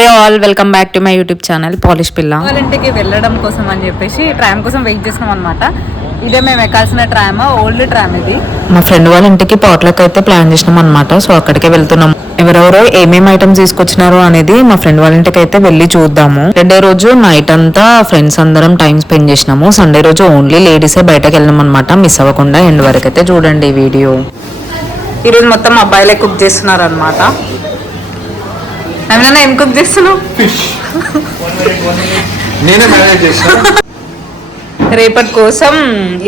Hey all, welcome back to my YouTube channel polish పిల్ల. వాళ్ళ ఇంటికి వెళ్ళడం కోసం అని చెప్పేసి ట్రామ్ కోసం వెయిట్ చేస్తున్నాం అనమాట. ఇదే మేము ఎక్కాల్సిన ట్రామ్, ఓల్డ్ ట్రామ్ ఇది. మా ఫ్రెండ్ వాళ్ళ ఇంటికి పాట్లకు అయితే ప్లాన్ చేసినాం అనమాట. సో అక్కడికే వెళ్తున్నాం. ఎవరెవరో ఏమేమి ఐటమ్స్ తీసుకొచ్చినారో అనేది మా ఫ్రెండ్ వాళ్ళ ఇంటికి అయితే వెళ్ళి చూద్దాము. రెండో రోజు నైట్ అంతా ఫ్రెండ్స్ అందరం టైం స్పెండ్ చేసినాము. సండే రోజు ఓన్లీ లేడీసే బయటకు వెళ్ళాం అనమాట. మిస్ అవ్వకుండా ఎండ్ వరకు అయితే చూడండి ఈ వీడియో. ఈరోజు మొత్తం అబ్బాయిలే కుక్ చేస్తున్నారు అనమాట. నవీన ఏం కుక్ చేస్తున్నావు? రేపటి కోసం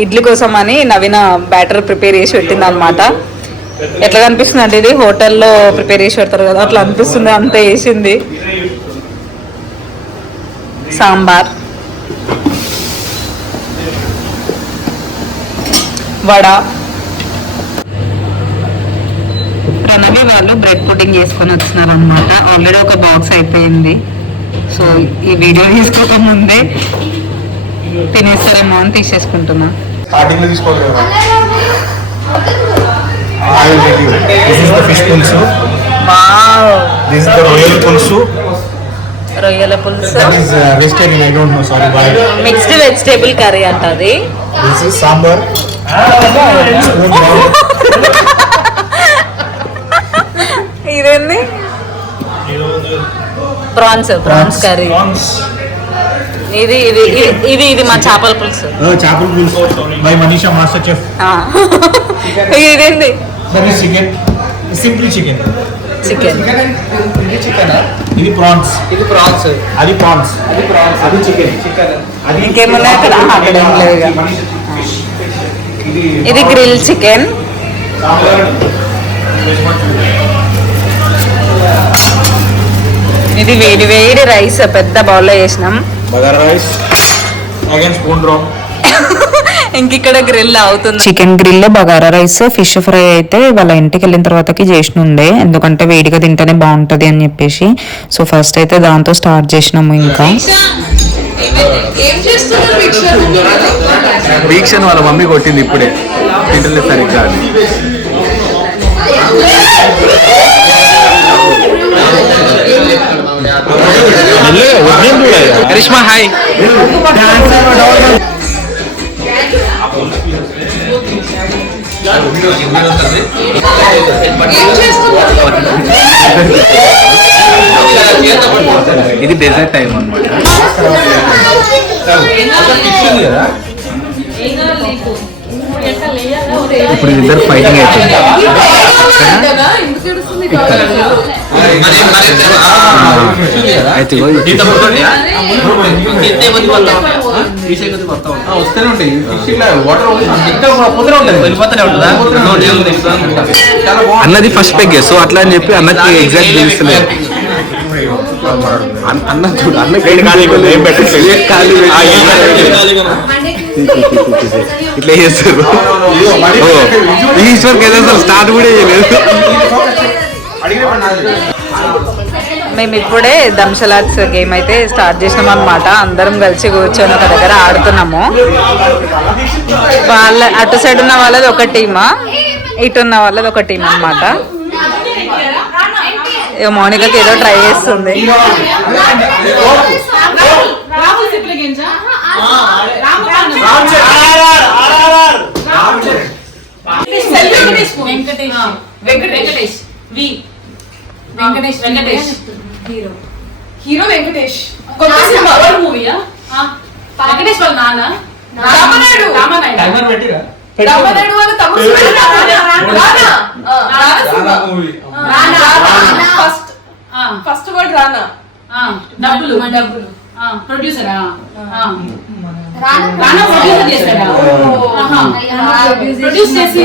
ఇడ్లీ కోసం అని నవీన బ్యాటర్ ప్రిపేర్ చేసి పెట్టింది అనమాట. ఎట్లా కనిపిస్తుంది అంటే ఇది హోటల్లో ప్రిపేర్ చేసి పెడతారు కదా, అట్లా అనిపిస్తుంది. అంత వేసింది. సాంబార్, వడ. ప్రణవి వాళ్ళు బ్రెడ్ పుడ్డింగ్ చేసుకొని వచ్చినారు అనమాట. ఆల్రెడీ ఒక బాక్స్ అయిపోయింది. సో ఈ వీడియో తీసుకోక ముందే తినేస్తారేమో అని తీసేసుకుంటున్నా. రొయ్యల పులుసు, మిక్స్డ్ వెజిటేబుల్ కర్రీ అంటది. ఇదేంది? Prawns curry. ఇది ఇది ఇది ఇది మా చేపల పులుసు. By Manisha master chef. ఇదేంది? Chicken, simple chicken. చికెన్. ఇది ప్రాన్స్. ఇది ప్రాన్స్. అది ప్రాన్స్. అది ప్రాన్స్. అది చికెన్. అది ఇంకేమన్నా అక్కడ అక్కడ ఏం లేదు. ఇది గ్రిల్ చికెన్. ఇది వేడి వేడి రైస్ పెద్ద బౌల్లో వేసినాం. బగారా రైస్ అగైన్ స్పూన్ డ్రా. ఇంకిక్కడ గ్రిల్ అవుతుంది. Chicken grill, bagara rice, fish fry అయితే వాళ్ళ ఇంటికి వెళ్ళిన తర్వాతకి చేసినుండే. ఎందుకంటే వేడిగా తింటేనే బాగుంటది అని చెప్పేసి. సో ఫస్ట్ అయితే దాంతో స్టార్ట్ చేసినాము. ఇంకా వీక్షణ వాళ్ళ మమ్మీ కొట్టింది ఇప్పుడే, తింటలేదు సరిగ్గా. కరిష్మా హాయ్. ఇది డెజర్ట్ టైం అన్నమాట. ఇప్పుడు ఇద్దరు ఫైటింగ్ అయిపోయింది. అన్నది ఫస్ట్ పెగ్, సో అట్లా అని చెప్పి అన్నకి ఎగ్జాక్ట్ తెలుస్తలేదు. అన్న చూడు, అన్న ఇట్లా చేస్తారు. ఈశ్వర్ కదా అసలు స్టార్ట్ కూడా చేయలేదు. మేము ఇప్పుడే దంశలాట్స్ గేమ్ అయితే స్టార్ట్ చేసినాం అనమాట. అందరం కలిసి కూర్చొని ఒక దగ్గర ఆడుతున్నాము. వాళ్ళ అటు సైడ్ ఉన్న వాళ్ళది ఒక టీమా, ఇటు ఉన్న వాళ్ళది ఒక టీం అనమాట. మౌనికకి ఏదో ట్రై చేస్తుంది. హీరో వెంకటేష్. కొత్త సినిమా మూవీయా? వెంకటేష్ వాళ్ళ నాన్న రామనాయుడు. రామనాయుడు వాళ్ళ తమ్ముడు. ఫస్ట్ వర్డ్ రానా. డబ్బులు డబ్బులు ప్రొడ్యూసరా? రానా ప్రొడ్యూసర్ చేస్తాడా? ప్రొడ్యూస్ చేసి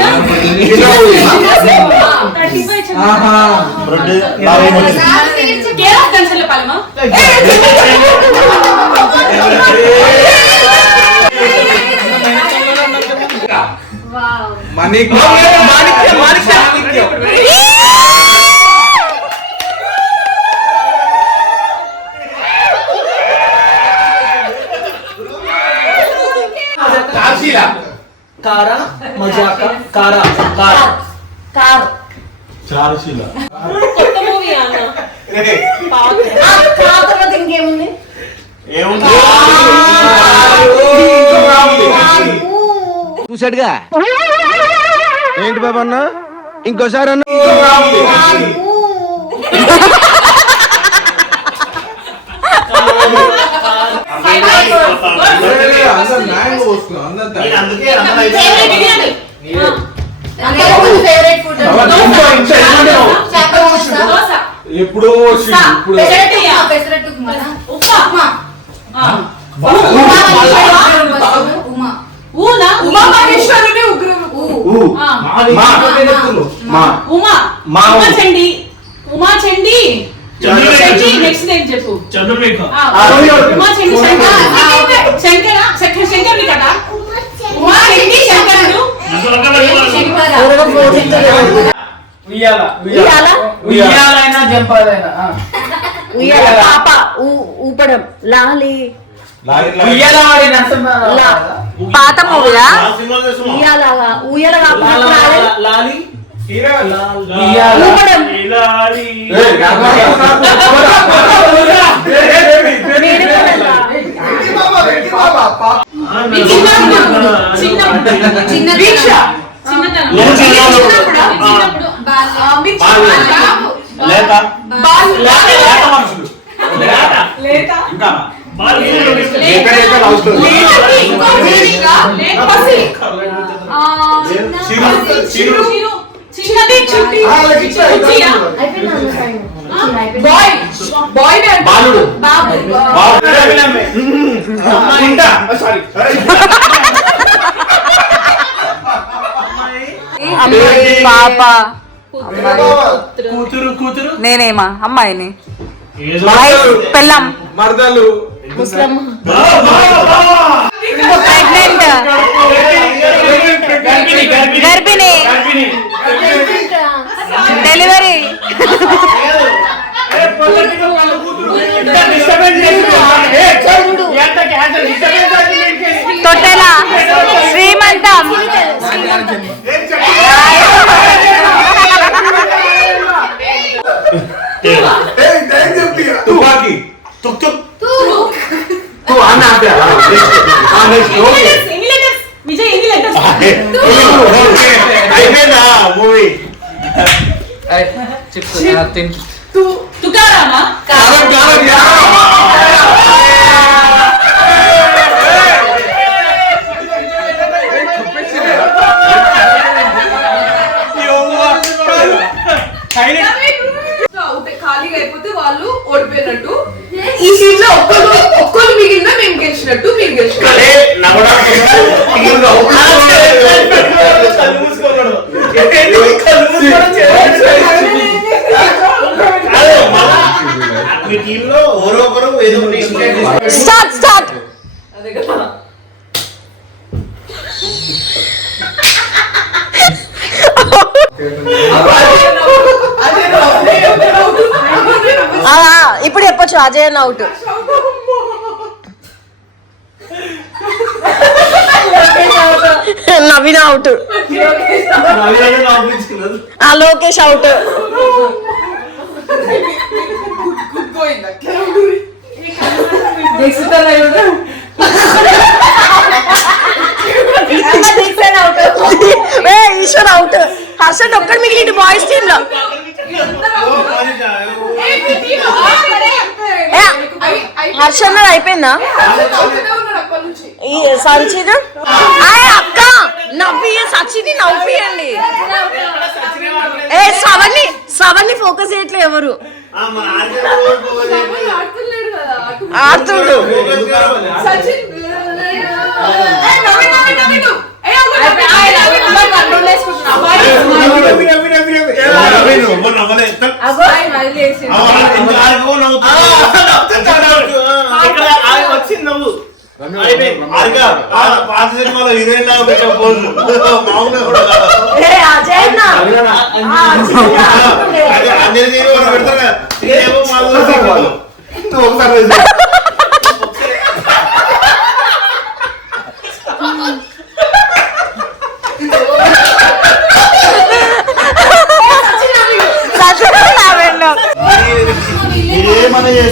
కారా మజాక కారా కార్ కార్ చారుశీల కొత్త మూవీ అన్న తర్వాత ఇంకేముంది? ఏముంది? చూసాడుగా ఏంటి బాబు అన్న ఇంకోసారి అన్న అందుకే ఫేవరెట్ ఫుడ్ ఎప్పుడో పెసరట్టు ఉమా మహేశ్వరుని ఉగ్రం ఉమా చండి ఉమా చండి నెక్స్ట్ ఏం చెప్పు చంద్రలేఖ ఉమా చండి శంకర్ కదా ఉమా చండి శంకరుడు ఉయ్యాలైనా జంపాలైనా పాప ఊపడం లాలి ఉయ్యాల వాడి నరసింహ పాత మూవీయా ఉయ్యాలగా ఊయల కాకుండా లాలి ఊపడం పాప కూతురు కూతురు నేనేమా అమ్మాయిని ఏదో పెళ్ళం మరదలు ప్రెగ్నెంట్ గర్భిణి డెలివరీ తొట్టెల శ్రీమంతం తుపాకి తుక్ తుక్ అయిపోయిందా మూవీ తుకారామా ఖాళీగా అయిపోతే వాళ్ళు ఓడిపోయినట్టు ఈ సీన్ లో ఒక్కరు మిగిలిన మేము గెలిచినట్టు మీరు గెలిచినట్టు మీ టీంలో ఒకరు ఏదో స్టార్ట్ స్టార్ట్ అదే కదా ఇప్పుడు చెప్పొచ్చు Ajay out Naveen out Lokesh out Eshwar out Harshad ఒక్కడు మిగిలింది బాయ్స్ టీమ్ లో హర్షద్ అయిపోయిందా ఈ సంచిత అక్క నవ్వి సచిని నవ్వియండి ఏ శ్రవణ్ని ఫోకస్ చేయట్లే ఎవరు ఆడుతుండు వచ్చింది నవ్వు పాత సినిమాలో హీరోయిన్ లాగా పెట్టే పోజు మామూలుగా కూడా అందరి పెడతారు ఒకసారి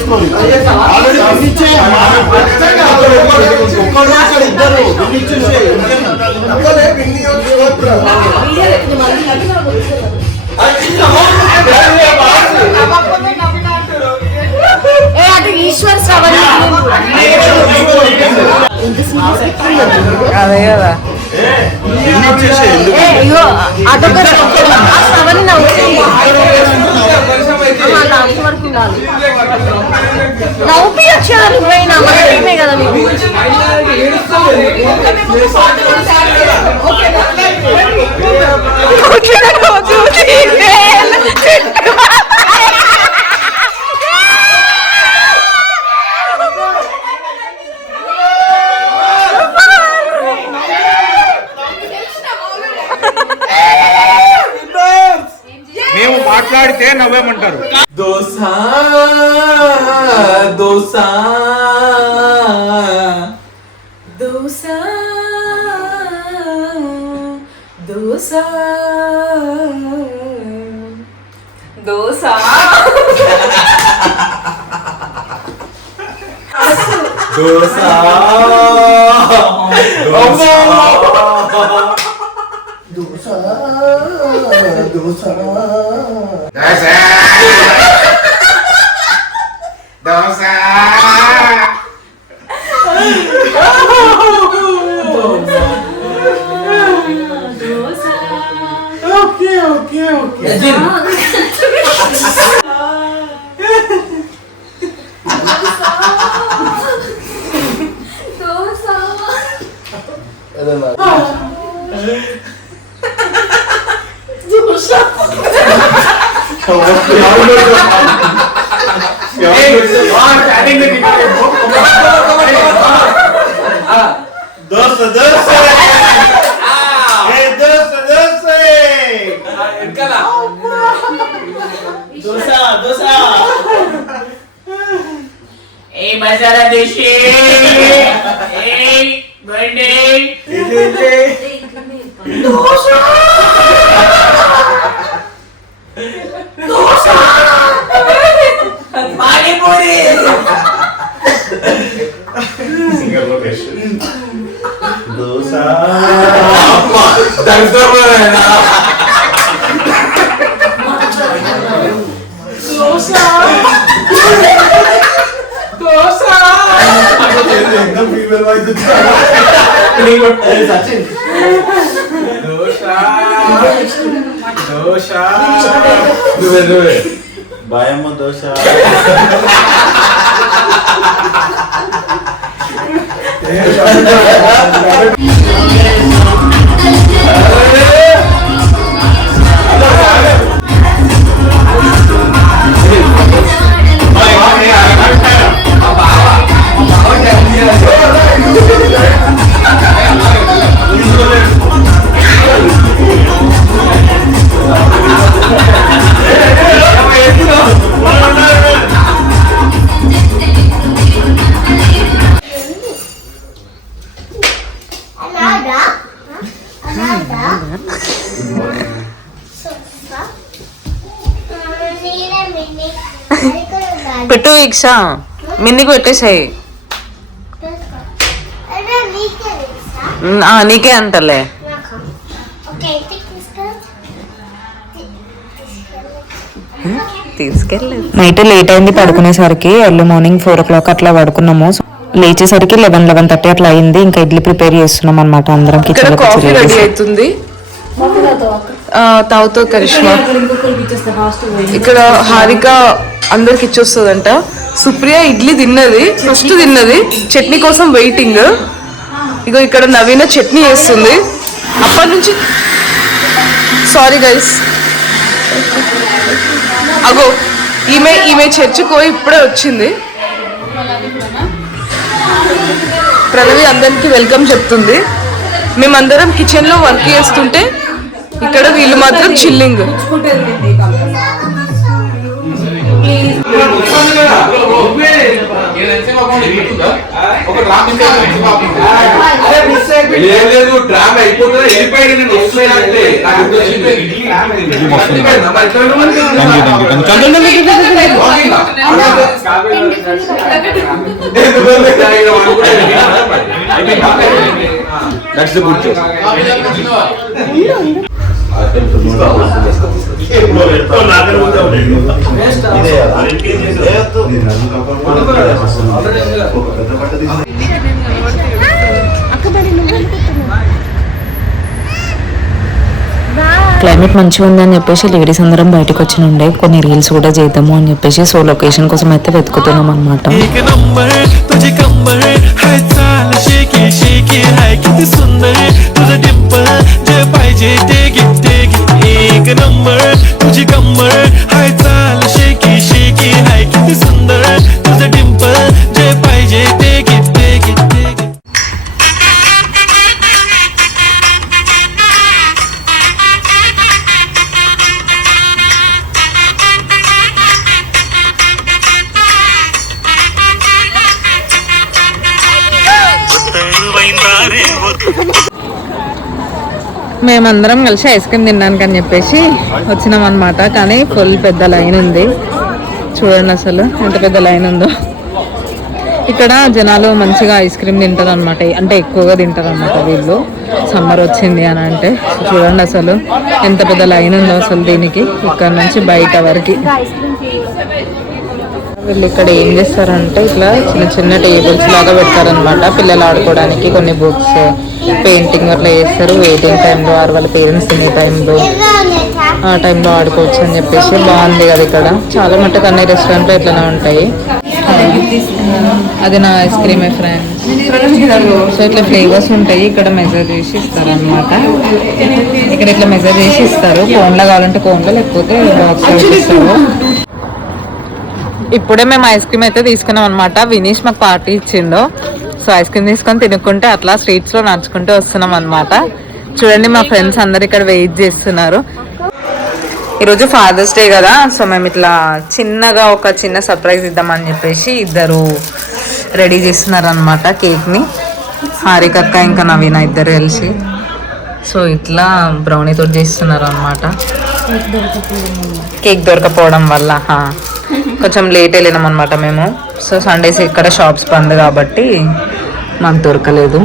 చేసుకోవాలి ఆల్రెడీ పంపించే ఇద్దరు అంటే ఈశ్వర్ శ్రవణ్ అదే కదా అయ్యో అదొక శ్రవణ్ నవ్వుతుంది వరకు ఉండాలి నవ్వుపి వచ్చారు నువ్వైనా మనమే కదా మీకు మేము మాట్లాడితే నవ్వేమంటారు dosa dosa dosa dosa dosa dosa okay okay okay dosa dosa dosa dosa ఏ మసాలా దేశీ ఏ బండి దోస దోస పానీపూరి దోశ एकदम फीमेल वाइज सचिन దోశ బాయమ్మ దోశ పెట్టు వీక్ష మిన్నికి పెట్టేసాయి నీకే అంటలే తీసుకెళ్ళలేదు. నైట్ లేట్ అయింది పడుకునేసరికి ఎర్లీ మార్నింగ్ 4 o'clock అట్లా పడుకున్నాము. లేచేసరికి 11:30 అట్లా అయింది. ఇంకా ఇడ్లీ ప్రిపేర్ చేస్తున్నాం అనమాట అందరం. కాఫీ రెడీ అవుతుంది, తాగుతో కరిష్మా. ఇక్కడ హారిక అందరికి ఇచ్చొస్తుందంట. సుప్రియ ఇడ్లీ తిన్నది, ఫస్ట్ తిన్నది, చట్నీ కోసం వెయిటింగ్. ఇగో ఇక్కడ నవీన చట్నీ వేస్తుంది అప్పటి నుంచి. సారీ గైస్, అగో ఈమె చర్చికి పోయి ఇప్పుడే వచ్చింది. ప్రణవి అందరికి వెల్కమ్ చెప్తుంది. మేమందరం కిచెన్ లో వర్క్ చేస్తుంటే ఇక్కడ వీళ్ళు మాత్రం చిల్లింగ్. లేదు డ్రామా అయిపోతుంది వెళ్ళిపోయాడు నేను వస్తున్నా అంటే That's the good joke. Climate మంచిగా ఉందని చెప్పేసి లేడీస్ అందరం బయటకు వచ్చి ఉండే కొన్ని రీల్స్ కూడా చేద్దాము అని చెప్పేసి సో లొకేషన్ కోసం అయితే వెతుకుతున్నాం అనమాట. మేమందరం కలిసి ఐస్ క్రీమ్ తినడానికి అని చెప్పేసి వచ్చినాం అనమాట. కానీ ఫుల్ పెద్ద లైన్ ఉంది, చూడండి అసలు ఎంత పెద్ద లైన్ ఉందో. ఇక్కడ జనాలు మంచిగా ఐస్ క్రీమ్ తింటారు అనమాట, అంటే ఎక్కువగా తింటారు అనమాట వీళ్ళు. సమ్మర్ వచ్చింది అని అంటే చూడండి అసలు ఎంత పెద్ద లైన్ ఉందో అసలు దీనికి, ఇక్కడ నుంచి బయట వరకు. వీళ్ళు ఇక్కడ ఏం చేస్తారంటే ఇట్లా చిన్న చిన్న టేబుల్స్ లాగా పెడతారనమాట పిల్లలు ఆడుకోవడానికి. కొన్ని బుక్స్, పెయింటింగ్ అట్లా చేస్తారు. వెయిటింగ్ టైంలో ఆరు వాళ్ళ పేరెంట్స్ తినే టైంలో ఆ టైంలో ఆడుకోవచ్చు అని చెప్పేసి బాగుంది కదా. ఇక్కడ చాలా మట్టుకు అన్ని రెస్టారెంట్లో ఇట్లనే ఉంటాయి. అది నా ఐస్ క్రీమే ఫ్రెండ్స్. సో ఇట్లా ఫ్లేవర్స్ ఉంటాయి, ఇక్కడ మెజర్ చేసి ఇస్తారు అనమాట. ఇక్కడ ఇట్లా మెజర్ చేసి ఇస్తారు. కోన్లో కావాలంటే కోన్లో, లేకపోతే బాక్స్ ఇస్తారు. ఇప్పుడే మేము ఐస్ క్రీమ్ అయితే తీసుకున్నాం అనమాట. వినీష్ మాకు పార్టీ ఇచ్చిండు. సో ఐస్ క్రీమ్ తీసుకొని తినుకుంటే అట్లా స్ట్రీట్స్ లో నడుచుకుంటూ వస్తున్నాం అనమాట. చూడండి మా ఫ్రెండ్స్ అందరు ఇక్కడ వెయిట్ చేస్తున్నారు. ఈరోజు ఫాదర్స్ డే కదా, సో మేము ఇట్లా చిన్నగా ఒక చిన్న సర్ప్రైజ్ ఇద్దామని చెప్పేసి ఇద్దరు రెడీ చేస్తున్నారు అనమాట కేక్ని. హారిక అక్క ఇంకా నవీన ఇద్దరు కలిసి. సో ఇట్లా బ్రౌనీ తోటి చేస్తున్నారు అనమాట. కేక్ దొరకపోవడం వల్ల కొంచెం లేట్ వెళ్ళినాం అనమాట మేము. సో సండేస్ ఇక్కడ షాప్స్ బంద్ కాబట్టి మాకు దొరకలేదు.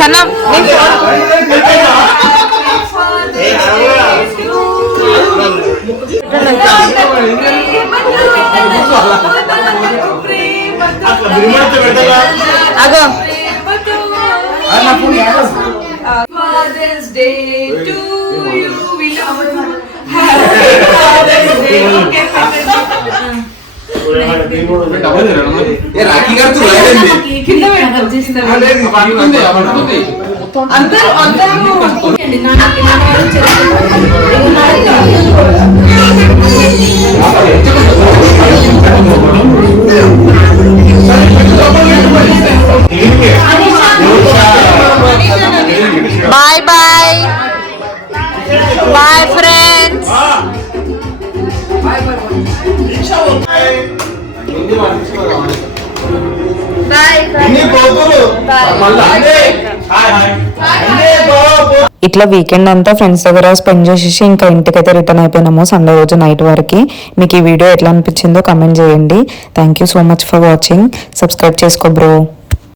కన్నా అగో Father's Day to you. We love you. Happy Father's Day. Rakhi గారు కింద అందరూ బాయ్ బాయ్ బాయ్ ఫ్రెండ్స్. ఇట్లా వీకెండ్ అంతా ఫ్రెండ్స్ దగ్గర స్పెండ్ చేసేసి ఇంకా ఇంటికైతే రిటర్న్ అయిపోయినాము సండే రోజు నైట్ వరకు. మీకు ఈ వీడియో ఎట్లా అనిపించిందో కమెంట్ చేయండి. Thank you so much for watching. Subscribe చేసుకో బ్రో.